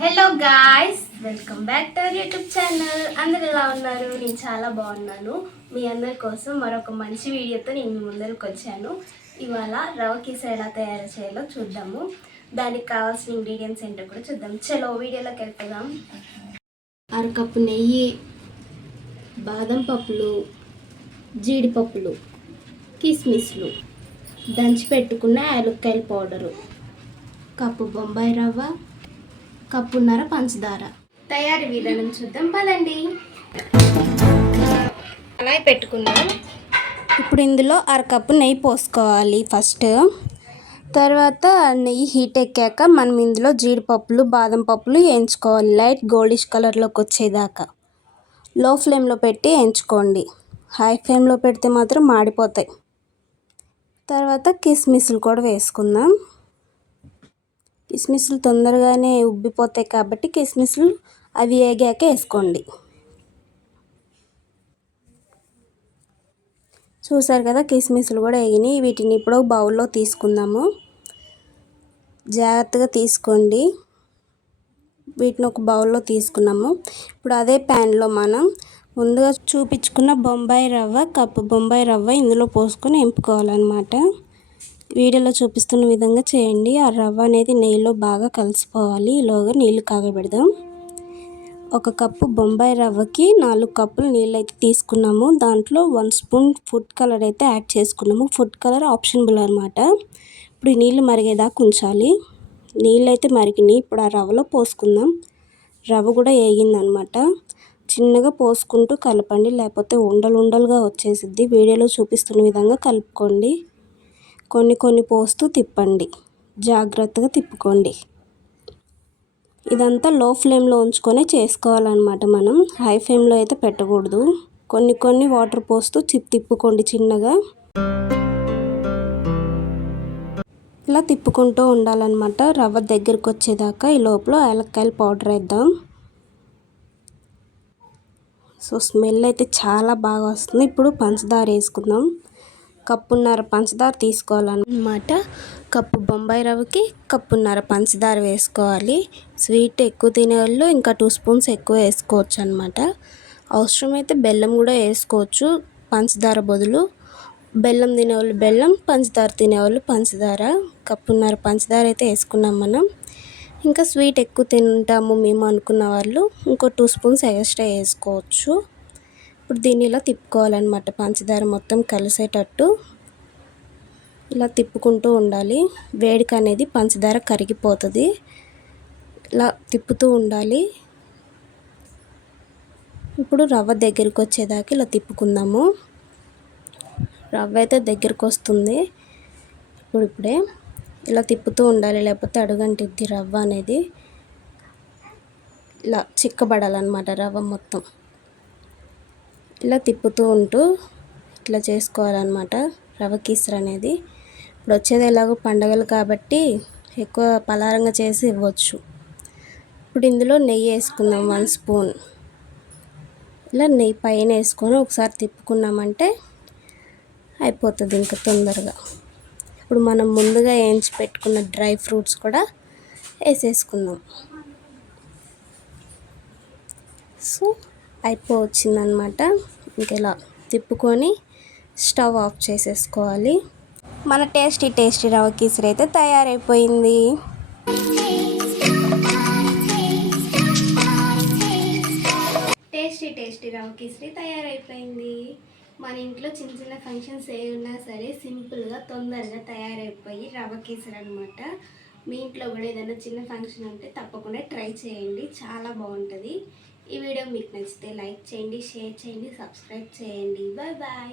Hello guys, welcome back to our YouTube channel. అందరు ఎలా ఉన్నారు? నేను చాలా బాగున్నాను. మీ అందరి కోసం మరొక మంచి వీడియోతో నేను మీ ముందరికి వచ్చాను. ఇవాళ రవ కీసర ఎలా తయారు చేయాలో చూద్దాము. దానికి కావాల్సిన ఇంగ్రీడియంట్స్ ఏంటో కూడా చూద్దాం. చలో వీడియోలోకి వెళ్తాం. అరకప్పు నెయ్యి, బాదం పప్పులు, జీడిపప్పులు, కిస్మిస్లు, దంచి పెట్టుకున్న యాలక్కాయల పౌడరు, కప్పు బొంబాయి రవ్వ, కప్పున్నర పంచదార. తయారీ విధానం చూద్దాం పదండి. కళాయి పెట్టుకుందాం. ఇప్పుడు ఇందులో అరకప్పు నెయ్యి పోసుకోవాలి ఫస్ట్. తర్వాత నెయ్యి హీట్ ఎక్కాక మనం ఇందులో జీడిపప్పులు, బాదం పప్పులు వేయించుకోవాలి. లైట్ గోల్డిష్ కలర్లోకి వచ్చేదాకా లో ఫ్లేమ్లో పెట్టి వేయించుకోండి. హై ఫ్లేమ్లో పెడితే మాత్రం మాడిపోతాయి. తర్వాత కిస్మిస్లు కూడా వేసుకుందాం. కిస్మిస్లు తొందరగానే ఉబ్బిపోతాయి కాబట్టి కిస్మిస్లు అవి వేగాక వేసుకోండి. చూసారు కదా, కిస్మిస్లు కూడా వేగినాయి. వీటిని ఇప్పుడు బౌల్లో తీసుకుందాము. జాగ్రత్తగా తీసుకోండి. వీటిని ఒక బౌల్లో తీసుకున్నాము. ఇప్పుడు అదే ప్యాన్లో మనం ముందుగా చూపించుకున్న కప్పు బొంబాయి రవ్వ ఇందులో పోసుకొని ఎంపుకోవాలన్నమాట. వీడియోలో చూపిస్తున్న విధంగా చేయండి. ఆ రవ్వ అనేది నెయ్యిలో బాగా కలిసిపోవాలి. ఈలోగా నీళ్ళు కాగబెడదాం. 1 కప్పు బొంబాయి రవ్వకి 4 కప్పులు నీళ్ళు అయితే తీసుకున్నాము. దాంట్లో 1 స్పూన్ ఫుడ్ కలర్ అయితే యాడ్ చేసుకున్నాము. ఫుడ్ కలర్ ఆప్షనబుల్ అనమాట. ఇప్పుడు ఈ నీళ్ళు మరిగేదాకా ఉంచాలి. నీళ్ళు అయితే మరిగినాయి. ఇప్పుడు ఆ రవ్వలో పోసుకుందాం. రవ్వ కూడా వేగిందనమాట. చిన్నగా పోసుకుంటూ కలపండి, లేకపోతే ఉండలుగా వచ్చేసిద్ది. వీడియోలో చూపిస్తున్న విధంగా కలుపుకోండి. కొన్ని పోస్తూ తిప్పండి. జాగ్రత్తగా తిప్పుకోండి. ఇదంతా లో ఫ్లేమ్లో ఉంచుకొని చేసుకోవాలన్నమాట. మనం హై ఫ్లేమ్లో అయితే పెట్టకూడదు. కొన్ని వాటర్ పోస్తూ తిప్పుకోండి చిన్నగా. ఇలా తిప్పుకుంటూ ఉండాలన్నమాట రవ్వ దగ్గరికి వచ్చేదాకా. ఈ లోపల యాలక్కాయల పౌడర్ వేద్దాం. స్మెల్ అయితే చాలా బాగా వస్తుంది. ఇప్పుడు పంచదార వేసుకుందాం. కప్పున్నర పంచదార తీసుకోవాలన్నమాట. కప్పు బొంబాయి రవ్వకి కప్పున్నర పంచదార వేసుకోవాలి. స్వీట్ ఎక్కువ తినేవాళ్ళు ఇంకా 2 స్పూన్స్ ఎక్కువ వేసుకోవచ్చు అనమాట. అవసరమైతే బెల్లం కూడా వేసుకోవచ్చు పంచదార బదులు. బెల్లం తినేవాళ్ళు బెల్లం, పంచదార తినేవాళ్ళు పంచదార. కప్పున్నర పంచదార అయితే వేసుకున్నాం మనం. ఇంకా స్వీట్ ఎక్కువ తింటాము మేము అనుకున్న వాళ్ళు ఇంకో 2 స్పూన్స్ ఎక్స్ట్రా వేసుకోవచ్చు. ఇప్పుడు దీన్ని ఇలా తిప్పుకోవాలన్నమాట. పంచదార మొత్తం కలిసేటట్టు ఇలా తిప్పుకుంటూ ఉండాలి. వేడికి అనేది పంచదార కరిగిపోతుంది. ఇలా తిప్పుతూ ఉండాలి. ఇప్పుడు రవ్వ దగ్గరికి వచ్చేదాకా ఇలా తిప్పుకుందాము. రవ్వ అయితే దగ్గరికి వస్తుంది. ఇప్పుడే ఇలా తిప్పుతూ ఉండాలి, లేకపోతే అడుగంటిద్ది రవ్వ అనేది. ఇలా చిక్కబడాలన్నమాట రవ్వ మొత్తం. ఇలా తిప్పుతూ ఉంటూ ఇట్లా చేసుకోవాలన్నమాట రవ కీసర అనేది. ఇప్పుడు వచ్చేది ఎలాగో పండగలు కాబట్టి ఎక్కువ పలారంగా చేసి ఇవ్వచ్చు. ఇప్పుడు ఇందులో నెయ్యి వేసుకుందాం 1 స్పూన్. ఇలా నెయ్యి పైన వేసుకొని ఒకసారి తిప్పుకున్నామంటే అయిపోతుంది ఇంకా తొందరగా. ఇప్పుడు మనం ముందుగా వేయించి పెట్టుకున్న డ్రై ఫ్రూట్స్ కూడా వేసేసుకుందాం. సో అయిపోవచ్చిందనమాట. ఇంకెలా తిప్పుకొని స్టవ్ ఆఫ్ చేసేసుకోవాలి. మన టేస్టీ రవ కీసర అయితే తయారైపోయింది. టేస్టీ రవ కీసరి తయారైపోయింది. మన ఇంట్లో చిన్న ఫంక్షన్స్ ఏ ఉన్నా సరే సింపుల్గా తొందరగా తయారైపోయి రవ కీసర అనమాట. మీ ఇంట్లో కూడా ఏదైనా చిన్న ఫంక్షన్ ఉంటే తప్పకుండా ట్రై చేయండి, చాలా బాగుంటుంది. ఈ వీడియో మీకు నచ్చితే లైక్ చేయండి, షేర్ చేయండి, సబ్స్క్రైబ్ చేయండి. Bye bye.